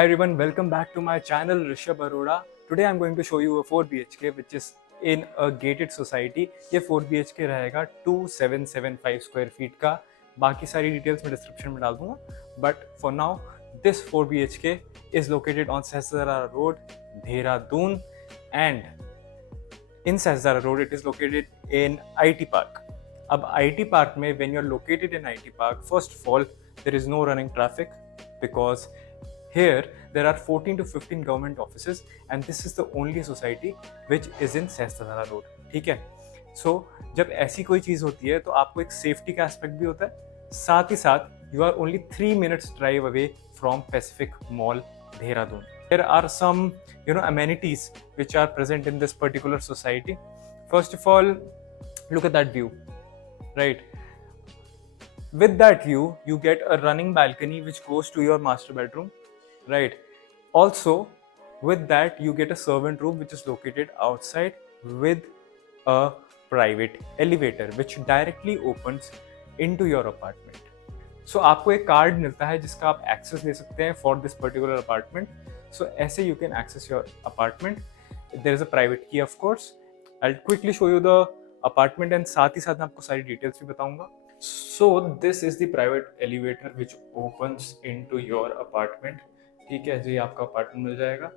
Hi everyone, welcome back to my channel Rishabh Arora. Today I'm going to show you a 4 BHK which is in a gated society. ये 4 BHK रहेगा 2775 square feet का. बाकी सारी details मैं description में डाल दूंगा. But for now, this 4 BHK is located on Sahasrara Road, Dehradun, and in Sahasrara Road it is located in IT Park. अब IT Park में when you are located in IT Park, first of all there is no running traffic because here there are 14 to 15 government offices and this is the only society which is in Sahastradhara road. ठीक है. सो जब ऐसी कोई चीज़ होती है तो आपको एक सेफ्टी का एस्पेक्ट भी होता है, साथ ही साथ you are only 3 minutes drive away from Pacific Mall Dehradun. There are some amenities which are present in this particular society. First of all, look at that view, right? With that view you get a running balcony which goes to your master bedroom, right? Also with that you get a servant room which is located outside with a private elevator which directly opens into your apartment. So आपको एक card मिलता है जिसका आप access ले सकते हैं for this particular apartment. So ऐसे you can access your apartment. There is a private key of course. I'll quickly show you the apartment and साथ ही साथ मैं आपको सारी details भी बताऊंगा. So this is the private elevator which opens into your apartment. ठीक है जी, आपका अपार्टमेंट मिल जाएगा.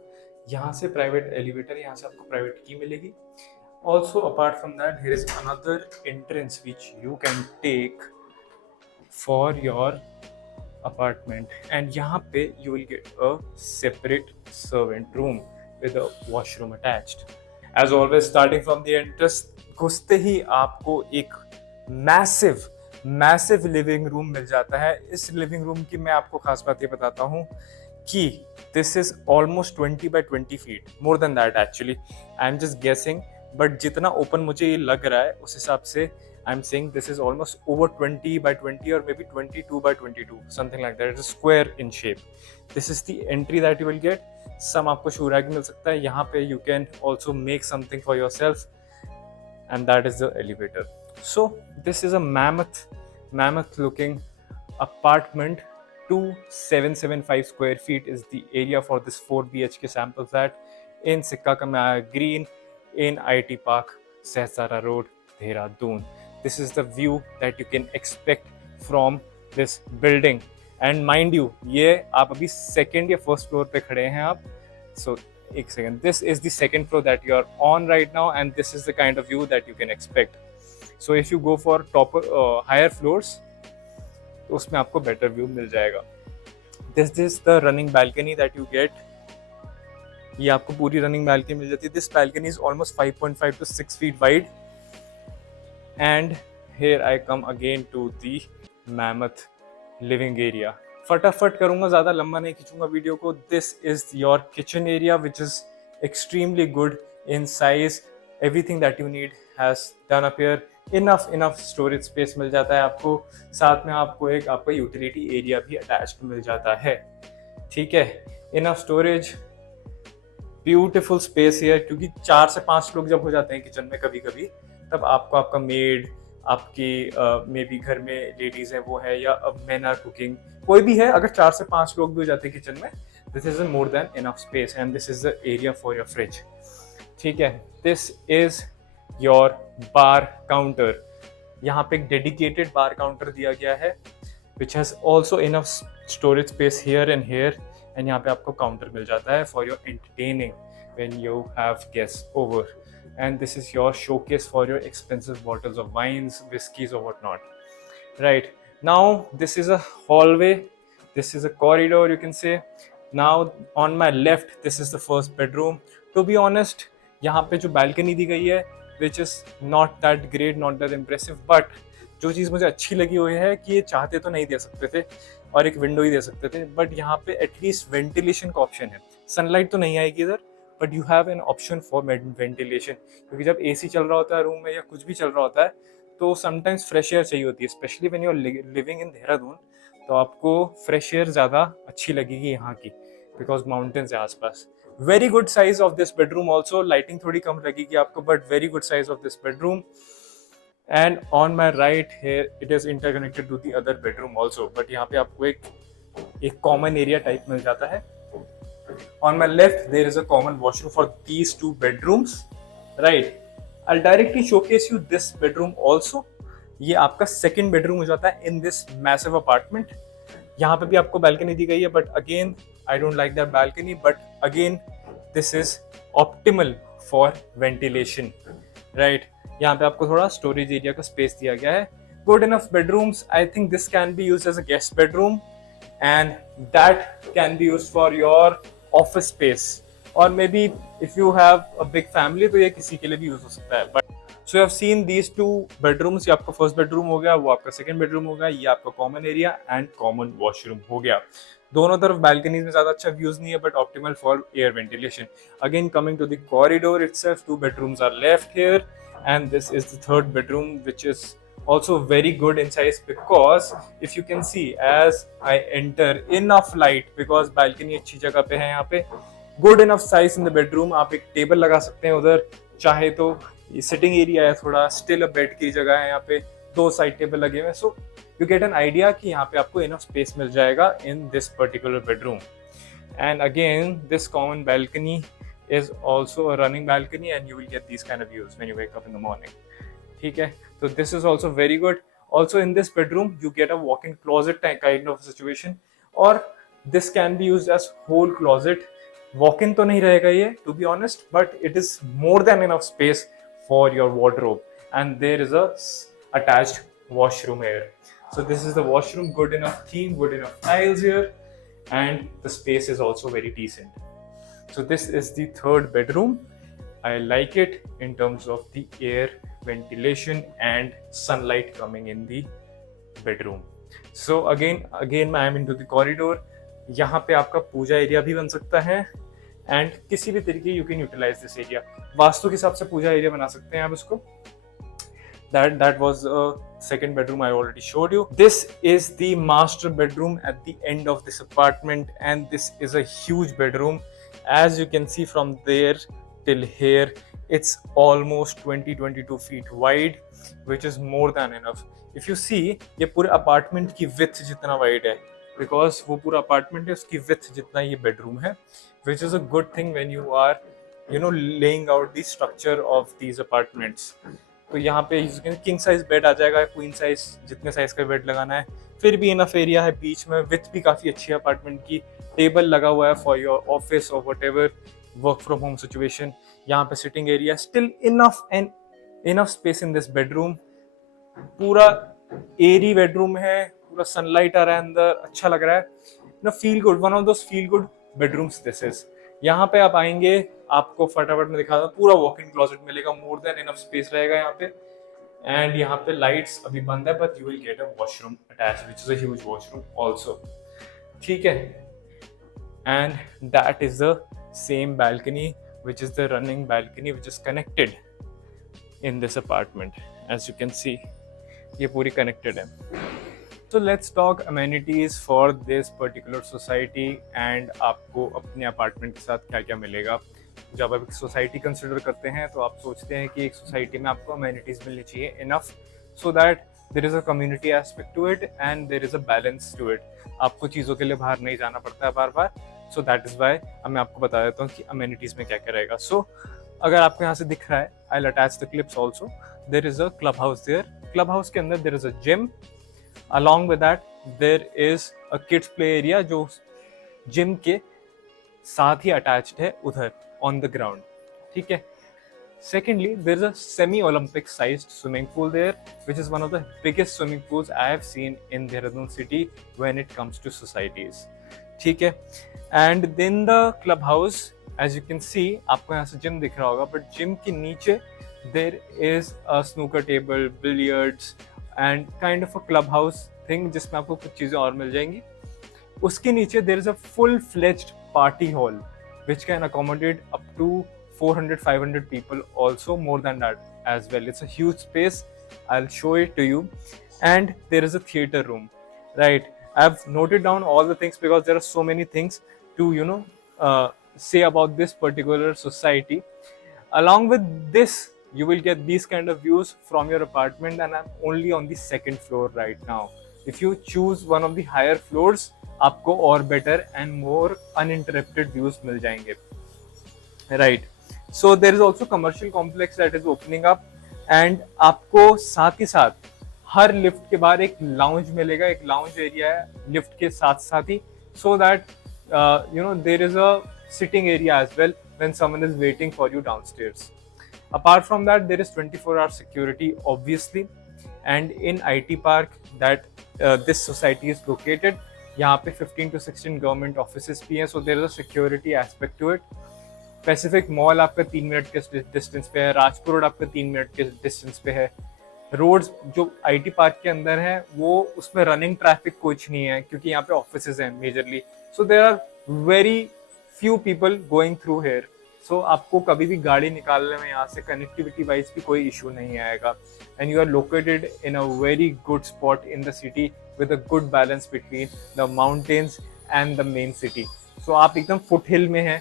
यहाँ से प्राइवेट एलिवेटर, यहाँ से आपको प्राइवेट की मिलेगी. Also apart from that here is another entrance which you can take for your apartment and यहाँ पे you will get a separate servant room with a washroom attached. As always starting from the entrance घुसते ही आपको एक massive living room मिल जाता है. इस living room की मैं आपको खास बात ये बताता हूँ कि this is almost 20 by 20 feet, more than that actually. I'm just guessing, but जितना open मुझे ये लग रहा है उस हिसाब से I'm saying this is almost over 20 by 20 or maybe 22 by 22, something like that. It is square in shape. This is the entry that you will get. Some आपको shoe rack मिल सकता है. यहाँ पे you can also make something for yourself, and that is the elevator. So this is a mammoth looking apartment. 2775 square feet is the area for this 4 BHK sample flat in Sikka Kamaya Green in IT Park, Sahasrara Road, Dehradun. This is the view that you can expect from this building. And mind you, ये आप अभी second या first floor पे खड़े हैं आप. So एक second. This is the second floor that you are on right now, and this is the kind of view that you can expect. So if you go for higher floors, तो उसमें आपको better view मिल जाएगा. This is the running balcony that you get. ये आपको पूरी running balcony मिल जाती है. This balcony is almost 5.5 to 6 feet wide. And here I come again to the mammoth living area. फटाफट करूंगा, ज़्यादा लंबा नहीं खींचूंगा वीडियो को. This is your kitchen area which is extremely good in size. Everything that you need has done up here. Enough storage space मिल जाता है आपको. साथ में आपको आपका यूटिलिटी एरिया भी अटैच्ड मिल जाता है. ठीक है, enough storage, beautiful space here. क्योंकि 4 से 5 लोग जब हो जाते हैं किचन में कभी कभी, तब आपको आपका मेड, आपकी मे बी घर में लेडीज है वो है, या मेन आर कुकिंग, कोई भी है, अगर 4 से 5 लोग भी हो जाते हैं किचन में, this is more than enough space. And this is the area for your fridge. ठीक है, this is your bar counter. यहाँ पे एक डेडिकेटेड बार काउंटर दिया गया है which has also enough storage space here and here. And यहाँ पे आपको काउंटर मिल जाता है for your entertaining when you have guest over. And this is your showcase for your expensive bottles of wines, whiskeys और what not. Right now this is a hallway, this is a corridor you can say. Now on my left this is the first bedroom. To be honest, यहाँ पे जो balcony दी गई है which is not that great, not that impressive, but जो चीज़ मुझे अच्छी लगी हुई है कि ये चाहते तो नहीं दे सकते थे और एक विंडो ही दे सकते थे, बट यहाँ पे एटलीस्ट वेंटिलेशन का ऑप्शन है. सनलाइट तो नहीं आएगी इधर, but you have an option for ventilation. क्योंकि जब एसी चल रहा होता है रूम में या कुछ भी चल रहा होता है तो समटाइम्स फ्रेश एयर चाहिए होती है, specially when you are living in Dehradun. तो आपको फ्रेश एयर ज़्यादा अच्छी लगेगी यहाँ की, बिकॉज माउंटेन्स है आसपास. Very good size of this bedroom also. Lighting थोड़ी कम लगेगी आपको, but very good size of this bedroom. And on my right here it is interconnected to the other bedroom also. But यहाँ पे आपको एक common area type मिल जाता है. On my left there is a common washroom for these two bedrooms, right? I'll directly showcase you this bedroom also. ये आपका second bedroom हो जाता है इन दिस मैसिव अपार्टमेंट. यहाँ पे भी आपको बालकनी दी गई है, but again I don't like that balcony, but again this is optimal for ventilation, right? यहाँ पे आपको थोड़ा स्टोरेज एरिया का स्पेस दिया गया है. Good enough bedrooms. I think this can be used as a guest bedroom and that can be used for your office space, और maybe if you have a big family तो ये किसी के लिए भी यूज हो सकता है. But so you have seen these two bedrooms. ये आपका फर्स्ट बेडरूम हो गया, वो आपका सेकंड बेडरूम हो गया, ये आपका common area and common washroom हो गया. दोनों तरफ बालकनीज में ज्यादा अच्छा व्यूज नहीं है, but optimal for air ventilation. Again coming to the corridor itself, two bedrooms are left here and this is the third bedroom which is also very good in size, because if you can see as I enter, enough light, because balcony अच्छी जगह पे है यहाँ पे. good enough size in the bedroom. आप एक table लगा सकते हैं उधर, चाहे तो ये सिटिंग एरिया है, थोड़ा स्टिल बेड की जगह है, यहाँ पे दो साइड टेबल लगे हुए हैं. So you get an idea कि यहाँ पे आपको इनफ स्पेस मिल जाएगा in this particular bedroom. And again this common balcony is also a running balcony and you will get these kind of views when you wake up in the morning. ठीक है, तो this is also very good. Also in this bedroom you get a walk-in closet kind of situation, or this can be used as whole closet. Walk-in तो नहीं रहेगा ये, to be honest, but it is more than enough space for your wardrobe, and there is a attached washroom here. So this is the washroom. Good enough theme, good enough tiles here, and the space is also very decent. So this is the third bedroom. I like it in terms of the air ventilation and sunlight coming in the bedroom. So again I am into the corridor. यहाँ पे आपका पूजा area भी बन सकता है, and किसी भी तरीके you can utilise this area. Vastu के हिसाब से पूजा एरिया बना सकते हैं आप इसको. That was a second bedroom I already showed you. This is the master bedroom at the end of this apartment, and this is a huge bedroom. As you can see from there till here, it's almost 20-22 feet wide, which is more than enough. If you see, ये पूरे apartment की width जितना wide है, because वो पूरा apartment है उसकी width जितना ये बेडरूम है, which is a good thing when you are laying out the structure of these apartments. तो यहाँ पे किंग साइज बेड आ जाएगा, क्वीन साइज जितने साइज का बेड लगाना है. फिर भी इनफ एरिया है बीच में, विथ भी काफी अच्छी है अपार्टमेंट की. टेबल लगा हुआ है फॉर योर ऑफिस और whatever work from home situation. यहाँ पे sitting area, still enough space in this bedroom. पूरा एरी बेडरूम है, पूरा सनलाइट आ रहा है अंदर, अच्छा लग रहा है. Feel good, one of those feel good bedrooms this is. यहाँ पे आप आएंगे, आपको फटाफट में दिखा दूं, पूरा वॉक इन क्लोजेट मिलेगा, मोर देन इनफ स्पेस रहेगा यहाँ पे. एंड यहाँ पे लाइट्स अभी बंद है, but you will get a washroom attached, which is a huge washroom also. ठीक है, and that is the same balcony, which is the running balcony which is connected in this apartment. As you can see, ये पूरी connected है. So let's talk amenities for this particular society, and आपको अपने apartment के साथ क्या क्या मिलेगा. जब आप एक सोसाइटी कंसिडर करते हैं तो आप सोचते हैं कि एक सोसाइटी में आपको अमेनिटीज मिलनी चाहिए enough, so that there is a community aspect to it and there is a balance to it. आपको चीज़ों के लिए बाहर नहीं जाना पड़ता है बार बार. सो दैट इज वाई मैं आपको बता देता हूँ कि अमेनिटीज में क्या क्या रहेगा. सो अगर आपको यहाँ से दिख रहा है, I will attach the clips also. There is a club house there. Club house के अंदर there is a gym. Along with that there is a kids play area जो जिम के साथ ही अटैच्ड है उधर on the ground. ठीक है. Secondly, there is a semi-Olympic sized swimming pool there, which is one of the biggest swimming pools I have seen in Dehradun city when it comes to societies. ठीक है. And then the clubhouse, as you can see, आपको यहाँ से gym दिख रहा होगा, but gym के नीचे there is a snooker table, billiards and kind of a clubhouse thing जिसमें आपको कुछ चीजें और मिल जाएंगी. उसके नीचे there is a full-fledged party hall which can accommodate up to 400-500 people, also more than that as well. It's a huge space. I'll show it to you. And there is a theater room, right? I've noted down all the things because there are so many things to say about this particular society. Along with this, you will get these kind of views from your apartment, and I'm only on the second floor right now. If you choose one of the higher floors आपको और better and more uninterrupted views मिल जाएंगे, right. So there is also commercial complex that is opening up, and आपको साथ ही साथ हर lift के बाहर एक लाउंज मिलेगा, एक लाउंज एरिया है लिफ्ट के साथ साथ ही, so that there is a sitting area as well when someone is waiting for you downstairs. Apart from that, there is 24-hour security obviously, and in IT Park that this society is located, यहाँ पे 15 to 16 government offices भी हैं, so there is a security aspect to it. Pacific mall आपका 3 minute के distance पे है, Rajpur road आपका 3 minute के डिस्टेंस पे है। रोड्स जो IT पार्क के अंदर है वो उसमें रनिंग ट्रैफिक कुछ नहीं है क्योंकि यहाँ पे ऑफिसेज हैं majorly, so there are very few people going through here. So आपको कभी भी गाड़ी निकालने में यहाँ से कनेक्टिविटी वाइज भी कोई इशू नहीं आएगा, and you are located in a very good spot in the city with a good balance between the mountains and the main city. So आप एकदम फुट हिल में हैं,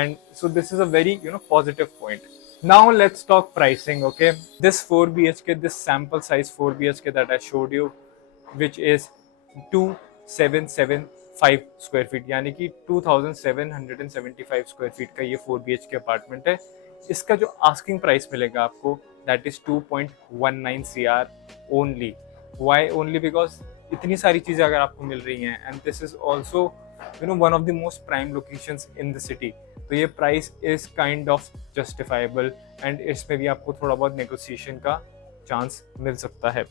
and so this is a very positive point. Now let's talk pricing. Okay, this 4 BHK, this sample size 4 BHK that I showed you, which is 2775 square feet, यानी कि 2775 square feet का ये 4 BHK apartment है। इसका जो asking price मिलेगा आपको that is 2.19 CR only. Why only? Because इतनी सारी चीज़ें अगर आपको मिल रही हैं, and this is also one of the most prime locations in the city, तो ये price is kind of justifiable, and इसमें भी आपको थोड़ा बहुत नेगोशिएशन का चांस मिल सकता है।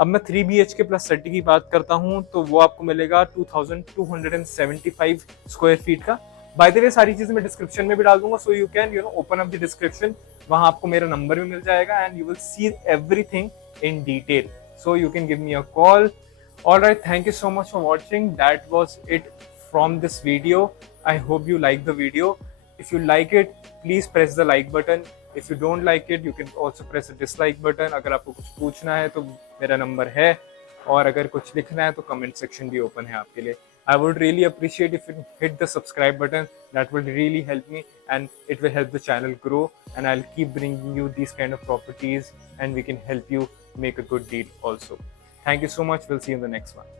अब मैं 3 BHK प्लस 30 की बात करता हूँ तो वो आपको मिलेगा 2275 स्क्वायर फीट का। बाय द वे सारी चीजें मैं डिस्क्रिप्शन में भी डाल दूंगा, so you can open up the description, वहां आपको मेरा नंबर भी मिल जाएगा and you will see everything in detail, so you can give me a call. Alright, thank you so much for watching, that was it from this video. I hope you like the video. If you like it, please press the like button. If you don't like it, you can also press the dislike button. अगर आपको कुछ पूछना है तो मेरा number है, और अगर कुछ लिखना है तो कमेंट सेक्शन भी ओपन है आपके लिए। I would really appreciate if you hit the subscribe button. That will really help me and it will help the channel grow, and I'll keep bringing you these kind of properties and we can help you make a good deal also. Thank you so much. We'll see you in the next one.